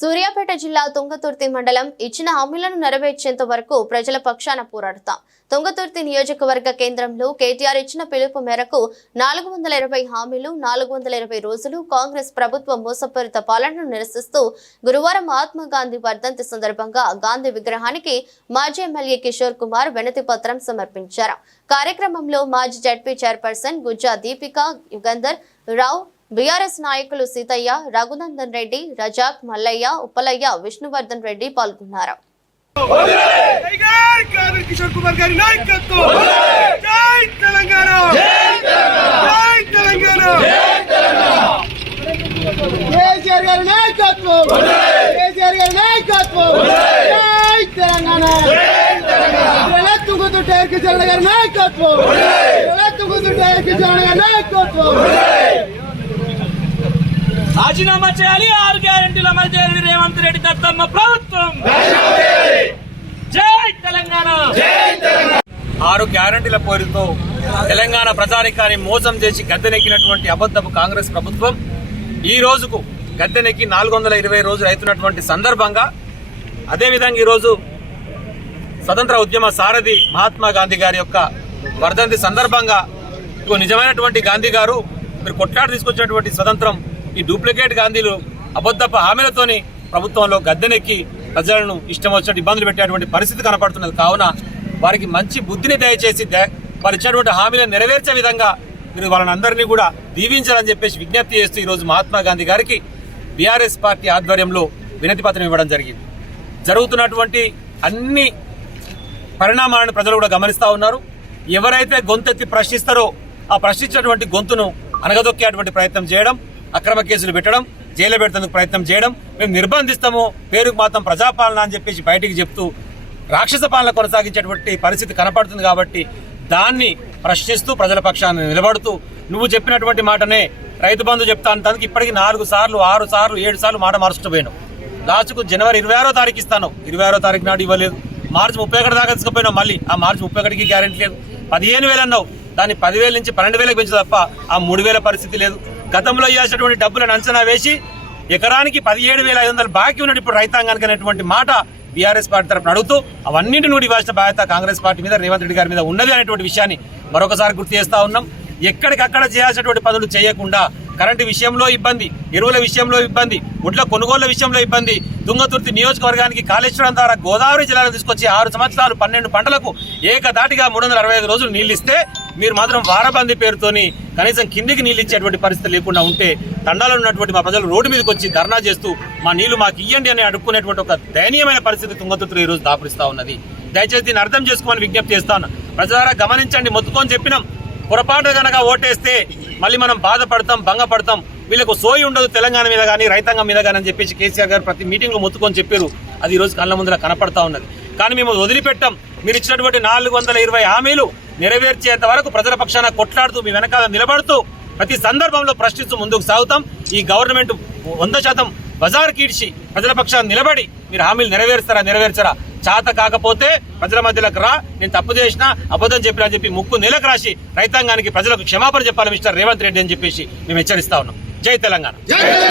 సూర్యాపేట జిల్లా తుంగతుర్తి మండలం ఇచ్చిన హామీలను నెరవేర్చేంత వరకు ప్రజల పక్షాన పోరాడతాం తుంగతుర్తి నియోజకవర్గ కేంద్రంలో కేటీఆర్ ఇచ్చిన పిలుపు మేరకు నాలుగు వందల ఇరవై హామీలు నాలుగు వందల ఇరవై రోజులు కాంగ్రెస్ ప్రభుత్వ మోసపూరిత పాలనను నిరసిస్తూ గురువారం మహాత్మాగాంధీ వర్ధంతి సందర్భంగా గాంధీ విగ్రహానికి మాజీ ఎమ్మెల్యే కిషోర్ కుమార్ వినతి పత్రం సమర్పించారు కార్యక్రమంలో మాజీ ZP chairperson Gujja Deepika Yugandhar Rao BRS నాయకులు సీతయ్య రఘునందన్ రెడ్డి రజాక్ మల్లయ్య ఉపలయ్య విష్ణువర్ధన్ రెడ్డి పాల్గొన్నారు నాయకత్వం నాయకత్వం రాజీనామా చేయాలి ఆరు గ్యారెంటీల చేయాలి రేవంత్ రెడ్డి దత్తమ్మ ప్రభుత్వం జై తెలంగాణ ఆరు గ్యారంటీల పేరుతో తెలంగాణ ప్రజానికాన్ని మోసం చేసి గద్దెనెక్కినటువంటి అబద్ధపు కాంగ్రెస్ ప్రభుత్వం ఈ రోజుకు గద్దెనెక్కి నాలుగు వందల ఇరవై రోజులు అవుతున్నటువంటి సందర్భంగా అదేవిధంగా ఈరోజు స్వతంత్ర ఉద్యమ సారథి మహాత్మా గాంధీ గారి యొక్క వర్ధంతి సందర్భంగా నిజమైనటువంటి గాంధీ గారు మీరు కొట్లాట తీసుకొచ్చినటువంటి స్వతంత్రం ఈ డూప్లికేట్ గాంధీలు అబద్ధపు హామీలతోని ప్రభుత్వంలో గద్దెనెక్కి ప్రజలను ఇష్టం వచ్చినట్టు ఇబ్బందులు పెట్టేటువంటి పరిస్థితి కనపడుతున్నది కావున వారికి మంచి బుద్ధిని దయచేసి వారు ఇచ్చినటువంటి హామీలను నెరవేర్చే విధంగా మీరు వాళ్ళని కూడా దీవించాలని చెప్పేసి విజ్ఞప్తి చేస్తూ ఈరోజు మహాత్మా గాంధీ గారికి బీఆర్ఎస్ పార్టీ ఆధ్వర్యంలో వినతి పత్రం ఇవ్వడం జరిగింది జరుగుతున్నటువంటి అన్ని పరిణామాలను ప్రజలు కూడా గమనిస్తూ ఉన్నారు ఎవరైతే గొంతెత్తి ప్రశ్నిస్తారో ఆ ప్రశ్నించినటువంటి గొంతును అనగదొక్కేటువంటి ప్రయత్నం చేయడం అక్రమ కేసులు పెట్టడం జైలు పెడతందుకు ప్రయత్నం చేయడం మేము నిర్బంధిస్తాము పేరుకు మాత్రం ప్రజాపాలన అని చెప్పేసి బయటికి చెప్తూ రాక్షస పాలన కొనసాగించేటువంటి పరిస్థితి కనపడుతుంది కాబట్టి దాన్ని ప్రశ్నిస్తూ ప్రజల పక్షాన్ని నిలబడుతూ నువ్వు చెప్పినటువంటి మాటనే రైతు బంధు చెప్తాను తనకి ఇప్పటికి నాలుగు సార్లు ఆరు సార్లు ఏడు సార్లు మాట మార్చుకుపోయాను లాస్ట్కు జనవరి ఇరవై ఆరో తారీఖు ఇస్తాను ఇరవై ఆరో తారీఖు నాడు ఇవ్వలేదు మార్చి ముప్పై ఒకటి దాకా తీసుకుపోయినావు మళ్ళీ ఆ మార్చి ముప్పై ఒకటికి గ్యారెంటీ లేదు పదిహేను వేలు అన్నావు దాన్ని పదివేల నుంచి పన్నెండు వేలకు పెంచు తప్ప ఆ మూడు వేల పరిస్థితి లేదు గతంలో చేసినటువంటి డబ్బులను అంచనా వేసి ఎకరానికి పదిహేడు వేల ఐదు వందలు బాకీ ఉన్నట్టు ఇప్పుడు రైతాంగానికి అనేటువంటి మాట బీఆర్ఎస్ పార్టీ తరఫున అడుగుతూ అవన్నింటి నుండి వేసిన బాధ్యత కాంగ్రెస్ పార్టీ మీద రేవంత్ రెడ్డి గారి మీద ఉన్నది అనేటువంటి విషయాన్ని మరొకసారి గుర్తు చేస్తా ఉన్నాం ఎక్కడికక్కడ చేయాల్సినటువంటి పనులు చేయకుండా కరెంటు విషయంలో ఇబ్బంది ఎరువుల విషయంలో ఇబ్బంది ఒడ్ల కొనుగోళ్ల విషయంలో ఇబ్బంది దుంగతుర్తి నియోజకవర్గానికి కాళేశ్వరం ద్వారా గోదావరి జిల్లాలో తీసుకొచ్చి ఆరు సంవత్సరాలు పన్నెండు పంటలకు ఏకదాటిగా మూడు వందల అరవై ఐదు రోజులు నీళ్ళిస్తే మీరు మాత్రం వారబంది పేరుతోని కనీసం కిందికి నీళ్ళు ఇచ్చేటువంటి పరిస్థితి లేకుండా ఉంటే తండాలో ఉన్నటువంటి మా ప్రజలు రోడ్డు మీదకి వచ్చి ధర్నా చేస్తూ మా నీళ్లు మాకు ఇయ్యండి అని అడుక్కునేటువంటి ఒక దయనీయమైన పరిస్థితి తుంగతుర్తిలో ఈరోజు దాపురిస్తా ఉన్నది దయచేసి దీన్ని అర్థం చేసుకోమని విజ్ఞప్తి చేస్తాను ద్వారా గమనించండి మొత్తుకొని చెప్పినాం పొరపాటు కనుక ఓటేస్తే మళ్ళీ మనం బాధపడతాం భంగపడతాం వీళ్ళకు సోయి ఉండదు తెలంగాణ మీద కానీ రైతాంగం మీద కానీ అని చెప్పేసి కేసీఆర్ గారు ప్రతి మీటింగ్లో మొత్తుకొని చెప్పారు అది ఈరోజు కళ్ళ ముందర కనపడతా ఉన్నది కానీ మేము వదిలిపెట్టాం మీరు ఇచ్చినటువంటి నాలుగు వందల ఇరవై హామీలు నెరవేర్చేంత వరకు ప్రజల పక్షాన కొట్లాడుతూ మీ వెనకాల నిలబడుతూ ప్రతి సందర్భంలో ప్రశ్నిస్తూ ముందుకు సాగుతాం ఈ గవర్నమెంట్ వంద శాతం బజార్ కీడ్చి ప్రజల పక్షాన్ని నిలబడి మీరు హామీలు నెరవేరుస్తారా నెరవేర్చరా చాత కాకపోతే ప్రజల మధ్యలోకి రా నేను తప్పు చేసిన అబద్ధం చెప్పిన అని చెప్పి ముక్కు నెలకు రాసి రైతాంగానికి ప్రజలకు క్షమాపణ చెప్పాలి మిస్టర్ రేవంత్ రెడ్డి అని చెప్పేసి మేము హెచ్చరిస్తా ఉన్నాం జై తెలంగాణ